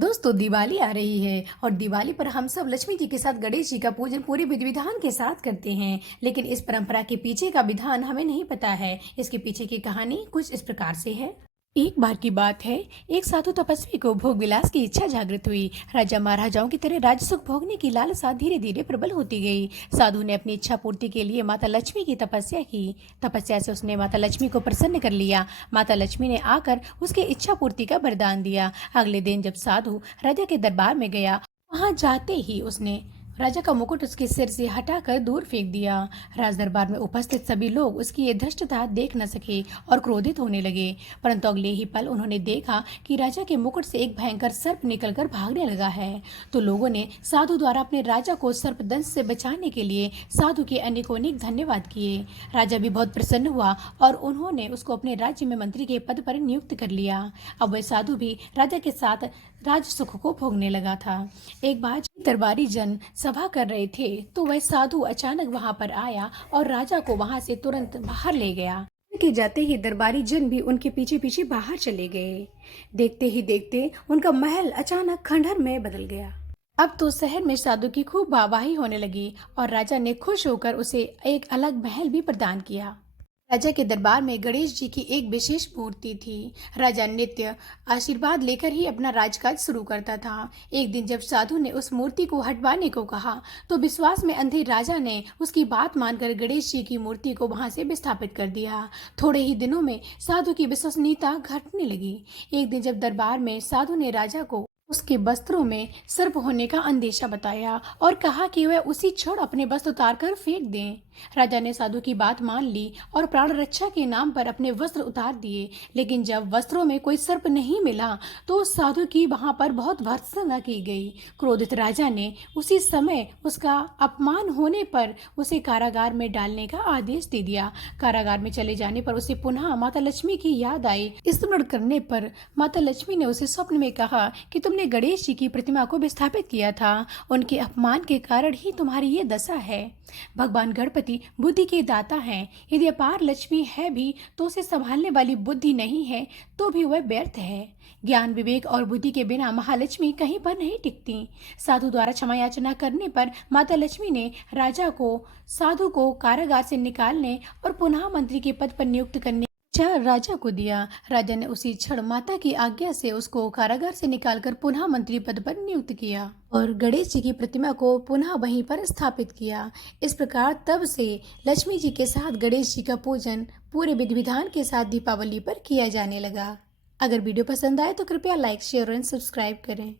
दोस्तों दिवाली आ रही है और दिवाली पर हम सब लक्ष्मी जी के साथ गणेश जी का पूजन पूरे विधि विधान के साथ करते हैं। लेकिन इस परंपरा के पीछे का विधान हमें नहीं पता है। इसके पीछे की कहानी कुछ इस प्रकार से है। एक बार की बात है, एक साधु तपस्वी को भोग विलास की इच्छा जागृत हुई। राजा महाराजाओं की तरह राज सुख भोगने की लालसा धीरे धीरे प्रबल होती गई। साधु ने अपनी इच्छा पूर्ति के लिए माता लक्ष्मी की तपस्या की। तपस्या से उसने माता लक्ष्मी को प्रसन्न कर लिया। माता लक्ष्मी ने आकर उसके इच्छा पूर्ति का वरदान दिया। अगले दिन जब साधु राजा के दरबार में गया, वहां जाते ही उसने राजा का मुकुट उसके सिर से हटाकर दूर फेंक दिया। राज दरबार में उपस्थित सभी लोग उसकी ये धृष्टता देख न सके और क्रोधित होने लगे। परंतु अगले ही पल उन्होंने देखा कि राजा के मुकुट से एक भयंकर सर्प निकलकर भागने लगा है। तो लोगों ने साधु द्वारा अपने राजा को सर्पदंश से बचाने के लिए साधु के अनेकों धन्यवाद किए। राजा भी बहुत प्रसन्न हुआ और उन्होंने उसको अपने राज्य में मंत्री के पद पर नियुक्त कर लिया। अब वह साधु भी राजा के साथ राज सुख को भोगने लगा था। एक बार दरबारी जन सभा कर रहे थे तो वह साधु अचानक वहां पर आया और राजा को वहां से तुरंत बाहर ले गया। के जाते ही दरबारी जन भी उनके पीछे पीछे बाहर चले गए। देखते ही देखते उनका महल अचानक खंडहर में बदल गया। अब तो शहर में साधु की खूब वाहवाही होने लगी और राजा ने खुश होकर उसे एक अलग महल भी प्रदान किया। राजा के दरबार में गणेश जी की एक विशेष मूर्ति थी। राजा नित्य आशीर्वाद लेकर ही अपना राजकाज शुरू करता था। एक दिन जब साधु ने उस मूर्ति को हटवाने को कहा तो विश्वास में अंधे राजा ने उसकी बात मानकर गणेश जी की मूर्ति को वहां से विस्थापित कर दिया। थोड़े ही दिनों में साधु की विश्वसनीयता घटने लगी। एक दिन जब दरबार में साधु ने राजा को उसके वस्त्रों में सर्प होने का अंदेशा बताया और कहा कि वह उसी क्षण अपने वस्त्र उतारकर फेंक दें। राजा ने साधु की बात मान ली और प्राण रक्षा के नाम पर अपने वस्त्र उतार दिए। लेकिन जब वस्त्रों में कोई सर्प नहीं मिला तो साधु की वहां पर बहुत भर्त्सना की गई। क्रोधित राजा ने उसी समय उसका अपमान होने पर उसे कारागार में डालने का आदेश दे दिया। कारागार में चले जाने पर उसे पुनः माता लक्ष्मी की याद आई। स्मरण करने पर माता लक्ष्मी ने उसे स्वप्न में कहा कि तुमने गणेश जी की प्रतिमा को विस्थापित किया था, उनके अपमान के कारण ही तुम्हारी ये दशा है। भगवान गणपति बुद्धि के दाता हैं। यदि अपार लक्ष्मी है भी तो उसे संभालने वाली बुद्धि नहीं है तो भी वह व्यर्थ है। ज्ञान विवेक और बुद्धि के बिना महालक्ष्मी कहीं पर नहीं टिकती। साधु द्वारा क्षमा याचना करने पर माता लक्ष्मी ने राजा को साधु को कारागार से निकालने और पुनः मंत्री के पद पर नियुक्त करने राजा को दिया। राजा ने उसी क्षण माता की आज्ञा से उसको कारागार से निकालकर पुनः मंत्री पद पर नियुक्त किया और गणेश जी की प्रतिमा को पुनः वहीं पर स्थापित किया। इस प्रकार तब से लक्ष्मी जी के साथ गणेश जी का पूजन पूरे विधि विधान के साथ दीपावली पर किया जाने लगा। अगर वीडियो पसंद आए तो कृपया लाइक शेयर और सब्सक्राइब करें।